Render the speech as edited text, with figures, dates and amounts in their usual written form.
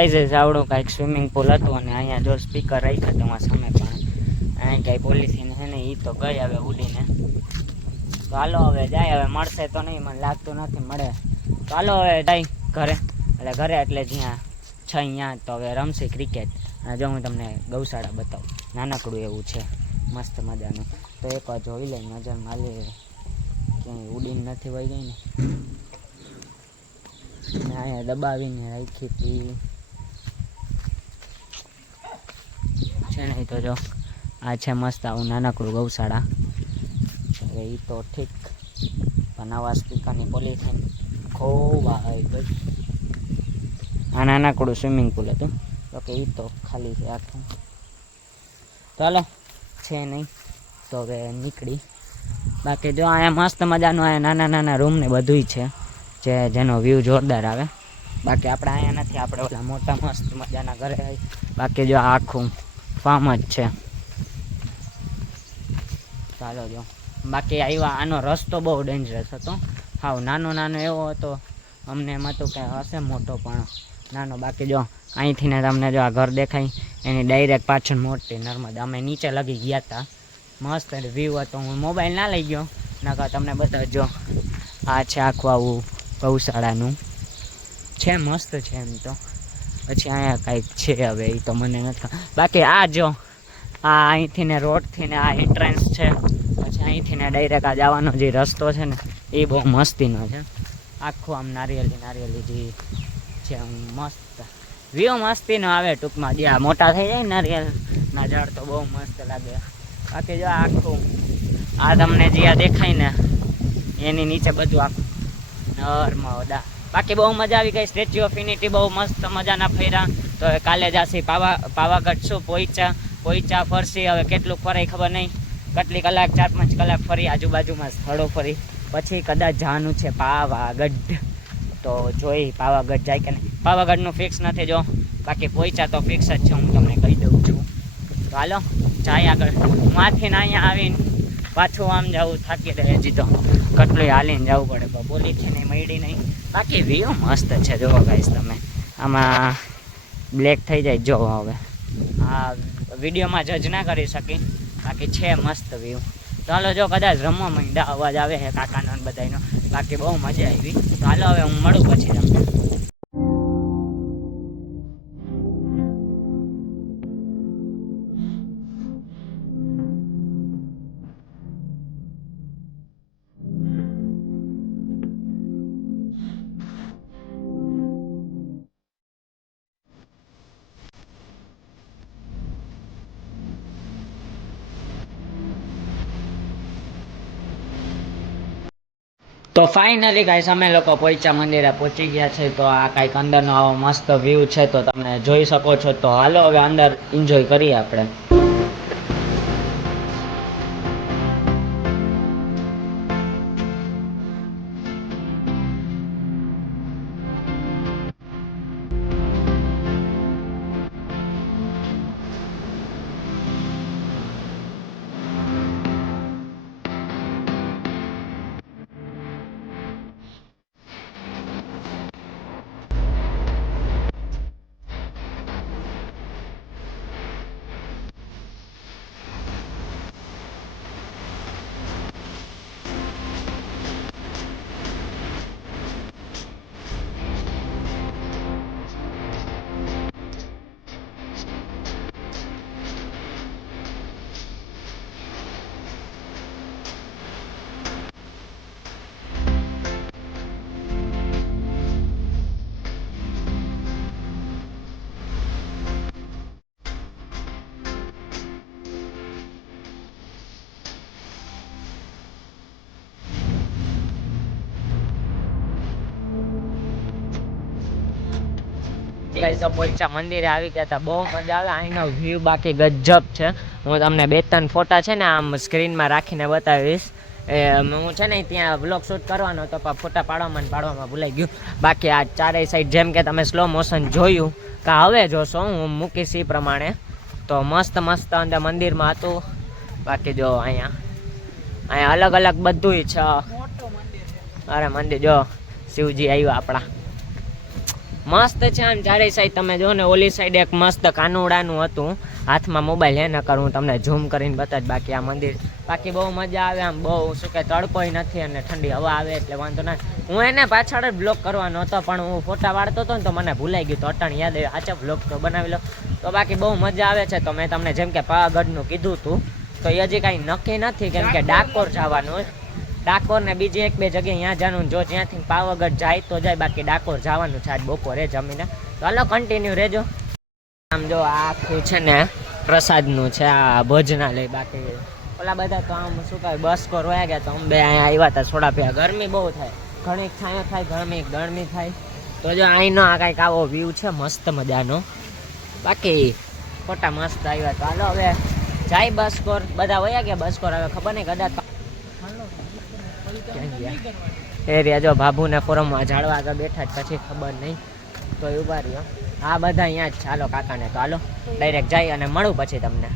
Guys આવડું કાંઈક swimming pool હતું અને અહીંયા જો સ્પીકર રાખ્યા તમારા સામે પણ અહીં કાંઈ પોલિથીન છે ને એ તો ગઈ હવે ઉડીને. તો હાલો હવે જાય, હવે મળશે તો નહીં, મને લાગતું નથી મળે. તો હાલો હવે જાય ઘરે, એટલે ઘરે એટલે જ્યાં છે અહીંયા તો હવે રમશે ક્રિકેટ. અને જો હું તમને ગૌશાળા બતાવું, નાનકડું એવું છે મસ્ત મજાનું. તો એકવાર જોઈ લે, નજર માલી ક્યાંય ઉડીને નથી વહી ગઈ ને અહીંયા દબાવીને રાખી હતી છે નહીં. તો જો આ છે મસ્ત આવું નાનકડું ગૌશાળા. હવે એ તો ઠીક, પણ આવા સ્પીકરની પોલિથીન ખૂબ આવે. આ નાનકડું સ્વિમિંગ પુલ હતું, તો કે એ તો ખાલી છે આખું. ચાલો છે નહીં તો હવે નીકળી. બાકી જો અહીંયા મસ્ત મજાનું અહીંયા નાના નાના રૂમ ને બધુંય છે જેનો વ્યૂ જોરદાર આવે. બાકી આપણે અહીંયા નથી, આપણે ઓલા મોટા મસ્ત મજાના ઘરે હોય. બાકી જો આખું ફાર્મ જ છે. ચાલો જો બાકી આવ્યા. આનો રસ્તો બહુ ડેન્જરસ હતો, હાવ નાનો નાનો એવો હતો. અમને એમ હતું કે હશે મોટો પણ નાનો. બાકી જો અહીંથી ને તમને જો આ ઘર દેખાય એની ડાયરેક્ટ પાછળ મોટી નર્મદા. અમે નીચે લગી ગયા હતા, મસ્ત વ્યૂ હતો. હું મોબાઈલ ના લઈ ગયો, નકર તમને બતાવજો. આ છે આખું આવું ગૌશાળાનું છે, મસ્ત છે એમ તો. પછી અહીંયા કાંઈક છે, હવે એ તો મને નથી. બાકી આ જો આ અહીંથી ને રોડથી ને આ એન્ટ્રન્સ છે. પછી અહીંથી ને ડાયરેક્ટ આ જવાનો જે રસ્તો છે ને એ બહુ મસ્તીનો છે. આખું આમ નારિયેલી જે છે મસ્ત વ્યૂ મસ્તીનો આવે. ટૂંકમાં જે આ મોટા થઈ જાય નારિયેળના ઝાડ તો બહુ મસ્ત લાગે. બાકી જો આખું આ તમને જે આ દેખાય ને એની નીચે બધું આખું નર્મદા. બાકી બહુ મજા આવી ગઈ. સ્ટેચ્યુ ઓફ યુનિટી બહુ મસ્ત મજાના ફર્યા. તો હવે કાલે જાસી પાવાગઢ શું પોઈચા ફરસી. હવે કેટલું ફરાય ખબર નહીં, કેટલી કલાક 4-5 કલાક ફરી, આજુબાજુમાં સ્થળો ફરી, પછી કદાચ જવાનું છે પાવાગઢ. તો જોઈ પાવાગઢ જાય કે નહીં. પાવાગઢનું ફિક્સ નથી જો, બાકી પોઈચા તો ફિક્સ જ છે, હું તમને કહી દઉં છું. તો હાલો જાય આગળ. માથીને અહીંયા આવીને પાછું આમ જવું થાકી રહે. હજી તો કેટલું હાલીને જવું પડે, પણ પોલીથી નહીં મળી નહીં. બાકી વ્યૂ મસ્ત છે, જોવો ગાઈસ તમે. આમાં બ્લેક થઈ જાય જો. હવે આ વિડીયોમાં જજ ના કરી શકી, બાકી છે મસ્ત વ્યૂ. તો હાલો જો કદાચ રમવા માંડ્યા અવાજ આવે છે કાકાનો ને બધાનો. બાકી બહુ મજા આવી. તો હાલો હવે હું મળું પછી તમને. તો ફાઇનલી ગાઈસ અમે લોકો પોઈચા મંદિરે પહોંચી ગયા છે. તો આ કાંઈક અંદરનો આવો મસ્ત વ્યૂ છે, તો તમે જોઈ શકો છો. તો હાલો હવે અંદર એન્જોય કરીએ આપણે. પોઈચા મંદિરે આવી ગયા હતા, બહુ મજા આવે. અહીંનો વ્યૂ બાકી ગજબ છે. હું તમને 2-3 ફોટા છે ને આમ સ્ક્રીનમાં રાખીને બતાવીશ. હું છે ને ત્યાં વ્લોગ શૂટ કરવાનો હતો, પણ ફોટા પાડવામાં ભૂલાઈ ગયું. બાકી આ ચારેય સાઈડ જેમ કે તમે સ્લો મોશન જોયું કે હવે જોશો, હું મૂકીશ એ પ્રમાણે. તો મસ્ત અંદર મંદિરમાં હતું. બાકી જો અહીંયા અલગ અલગ બધું છે. અરે મંદિર જો શિવજી આવ્યા આપણા, મસ્ત છે આમ ચારે સાઈડ તમે જો ને, ઓલી સાઈડ એક મસ્ત કાનુડાનું હતું, હાથમાં મોબાઈલ હે, નકર હું તમને ઝૂમ કરીને બતાજ. બાકી આ મંદિર બાકી બહુ મજા આવે આમ, બહુ શું કે તડકોય નથી અને ઠંડી હવા આવે એટલે વાંધો ના. હું એને પાછળ જ બ્લોગ કરવાનો હતો પણ હું ફોટા વાળતો હતો ને તો મને ભૂલાઈ ગયું, તો અટાણ યાદ આવ્યું આચા બ્લોગ તો બનાવી લો. તો બાકી બહુ મજા આવે છે. તો મેં તમને જેમ કે પાવાગઢનું કીધું હતું, તો એ હજી કાંઈ નક્કી નથી, કેમ કે ડાકોર જવાનું, ડાકોર ને બીજી એક બે જગ્યાએ ત્યાં જવાનું. જો જ્યાંથી પાવાગઢ જાય તો જાય, બાકી ડાકોર જવાનું છે આજ બપોરે જમીને. તો હાલો કન્ટિન્યુ રહેજો. આમ જો આખું છે ને પ્રસાદનું છે આ ભોજનાલય. બાકી ઓલા બધા તો આમ શું કહે બસકો રોયા ગયા, તો અમે અહીંયા આવ્યા હતા થોડા પીવા. ગરમી બહુ થાય, ઘણી છાંયો થાય, ગરમી થાય. તો જો અહીંનો આ કાંઈક આવો વ્યૂ છે મસ્ત મજાનો. બાકી ખોટા મસ્ત આવ્યા. તો હાલો હવે જાય બસકોર, બધા વયા ગયા બસકોર. હવે ખબર નહીં કદાચ એ રહ્યા જો ભાભુને ફોરમમાં ઝાડવા આગળ બેઠા જ, પછી ખબર નહીં તો ઉભા રહ્યો. આ બધા અહીંયા જ. ચાલો કાકાને, તો હાલો ડાયરેક્ટ જાય અને મળું પછી તમને.